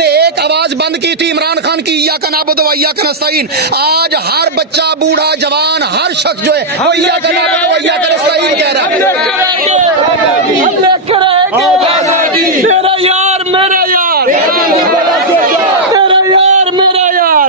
نے ایک آواز بند کی تھی عمران خان کی ایاک نعبد و ایاک نستعین. آج ہر بچہ بوڑھا جوان ہر شخص جو ہے وہ ایاک نعبد و ایاک نستعین کہہ رہا ہے. میرا یار میرا یار میرا یار میرا یار.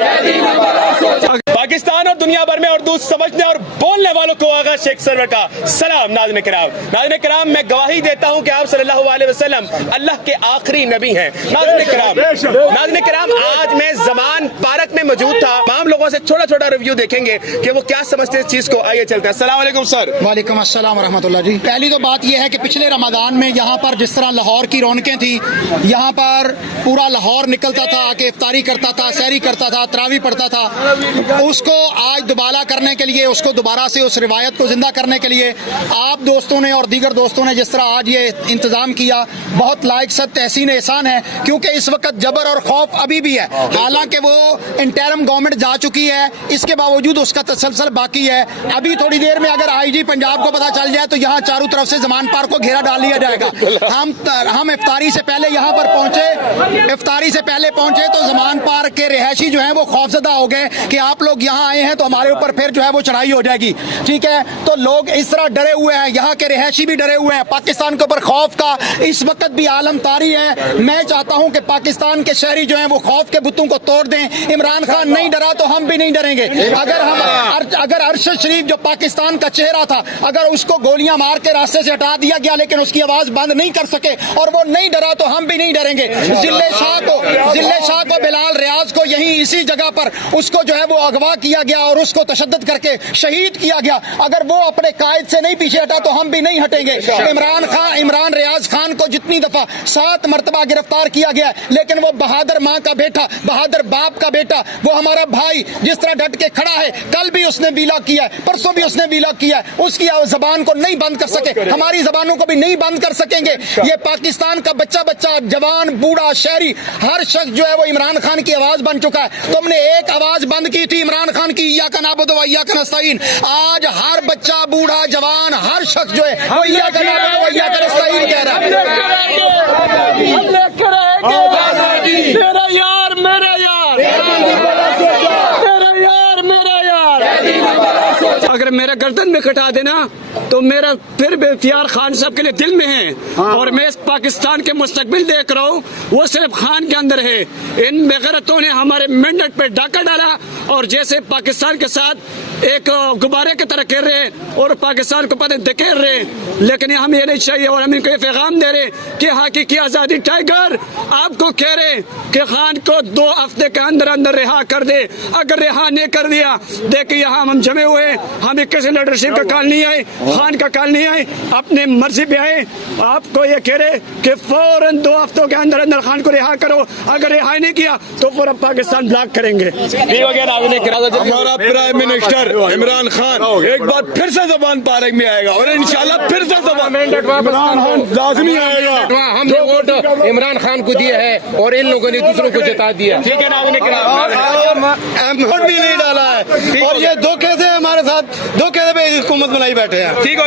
پاکستان اور دنیا بھر میں اردو سمجھنے اور بولنے والوں کو آغا شیخ سرور کا سلام. ناظرین کرام میں گواہی دیتا ہوں کہ آپ صلی اللہ علیہ وسلم اللہ کے آخری نبی ہیں. ناظرین کرام آج میں زمان پارک میں موجود تھا. تمام لوگوں سے چھوٹا چھوٹا ریویو دیکھیں گے کہ وہ کیا سمجھتے ہیں اس چیز کو. آئیے چلتے ہیں. السلام علیکم سر. وعلیکم السلام ورحمۃ اللہ جی. پہلی تو بات یہ ہے کہ پچھلے رمضان میں یہاں پر جس طرح لاہور کی رونقیں تھیں, یہاں پر پورا لاہور نکلتا تھا کہ افطاری کرتا تھا, سحری کرتا تھا, تراویح پڑھتا تھا, اس کو آج دوبالا کرنے کے لیے, اس کو دوبارہ سے اس روایت کو زندہ کرنے کے لیے آپ دوستوں نے اور دیگر دوستوں نے جس طرح آج یہ انتظام کیا, بہت لائق صد تحسین احسان ہے. کیونکہ اس وقت جبر اور خوف ابھی بھی ہے, حالانکہ وہ انٹرم گورنمنٹ جا چکی ہے, اس کے باوجود اس کا تسلسل باقی ہے. ابھی تھوڑی دیر میں اگر آئی جی پنجاب کو پتہ چل جائے تو یہاں چاروں طرف سے زمان پارک کو گھیرا ڈال لیا جائے گا. ہم افطاری سے پہلے یہاں پر پہنچے تو زمان پارک کے رہائشی جو ہیں وہ خوفزدہ ہو گئے کہ آپ لوگ یہاں آئے ہیں تو ہمارے اوپر پھر جو ہے وہ چڑھائی ہو جائے گی. ٹھیک ہے, تو لوگ اس طرح ڈرے ہوئے ہیں, یہاں کے رہائشی بھی ڈرے ہوئے ہیں. پاکستان کے اوپر خوف کا اس وقت بھی عالم طاری ہے. میں چاہتا ہوں کہ پاکستان کے شہری جو ہیں وہ خوف کے بتوں کو توڑ دیں. عمران خان نہیں ڈرا تو ہم بھی نہیں ڈریں گے. اگر ارشد شریف جو پاکستان کا چہرہ تھا, اگر اس کو گولیاں مار کے راستے سے ہٹا دیا گیا لیکن اس کی آواز بند نہیں کر سکے اور وہ نہیں ڈرا تو ہم بھی نہیں ڈریں گے. ضلع شاہ کو بلال ریاض کو یہیں اسی جگہ پر اس کو جو ہے وہ اغوا کیا گیا اور اس کو تشدد کر کے شہید کیا گیا. اگر وہ اپنے قائد سے نہیں پیچھے ہٹا تو ہم بھی نہیں ہٹیں گے. عمران ریاض خان کو جتنی دفعہ 7 مرتبہ گرفتار کیا گیا, لیکن وہ بہادر ماں کا بیٹا, بہادر باپ کا بیٹا, وہ ہمارا بھائی جس طرح ڈٹ کے کھڑا ہے. کل بھی اس نے ویلا کیا ہے, پرسوں بھی اس نے ویلا کیا ہے. اس کی زبان کو نہیں بند کر سکے, ہماری زبانوں کو بھی نہیں بند کر سکیں گے. یہ پاکستان کا بچہ جوان بوڑھا شہری ہر شخص جو ہے وہ عمران خان کی آواز بن چکا ہے. تم نے ایک آواز بند کی تھی عمران خان کی ایاک نعبد و ایاک نستعین. آج ہر بچہ بوڑھا جوان ہر شخص جو ہے وہ ایاک نعبد و ایاک نستعین کہہ رہا ہے. میرا یار میرا یار میرا یار میرا یار. اگر میرا گردن میں کٹا دینا تو میرا پھر بھی اختیار خان صاحب کے لیے دل میں ہے, اور میں اس پاکستان کے مستقبل دیکھ رہا ہوں وہ صرف خان کے اندر ہے. ان بےغیرتوں نے ہمارے مینڈیٹ پہ ڈاکہ ڈالا اور جیسے پاکستان کے ساتھ ایک غبارے کی طرح کہہ رہے اور پاکستان کو پتہ دکھیر رہے. لیکن ہم یہ نہیں چاہیے, اور ہم ان کو یہ پیغام دے رہے کہ حقیقی آزادی ٹائیگر آپ کو کہہ رہے کہ خان کو 2 ہفتے کے اندر رہا کر دے. اگر رہا نہیں کر دیا, دیکھیں یہاں ہم جمے ہوئے, ہمیں کسی لیڈرشپ کا کال نہیں آئے, خان کا کال نہیں آئے, اپنے مرضی پہ آئے. آپ کو یہ کہہ رہے کہ فوراً 2 ہفتوں کے اندر خان کو رہا کرو. اگر رہا نہیں کیا تو پورا پاکستان بلاک کریں گے. ہمارا پرائم منسٹر عمران خان ایک بار پھر سے زبان پارک میں آئے گا اور انشاءاللہ پھر سے زبان لازمی آئے گا. ہم نے ووٹ عمران خان کو دیا ہے اور ان لوگوں نے دوسروں کو جتا دیا. ٹھیک ہے ووٹ بھی نہیں ڈالا ہے اور یہ دھوکے سے ہمارے ساتھ دھوکے سے حکومت بنائی بیٹھے ہیں. ٹھیک ہے.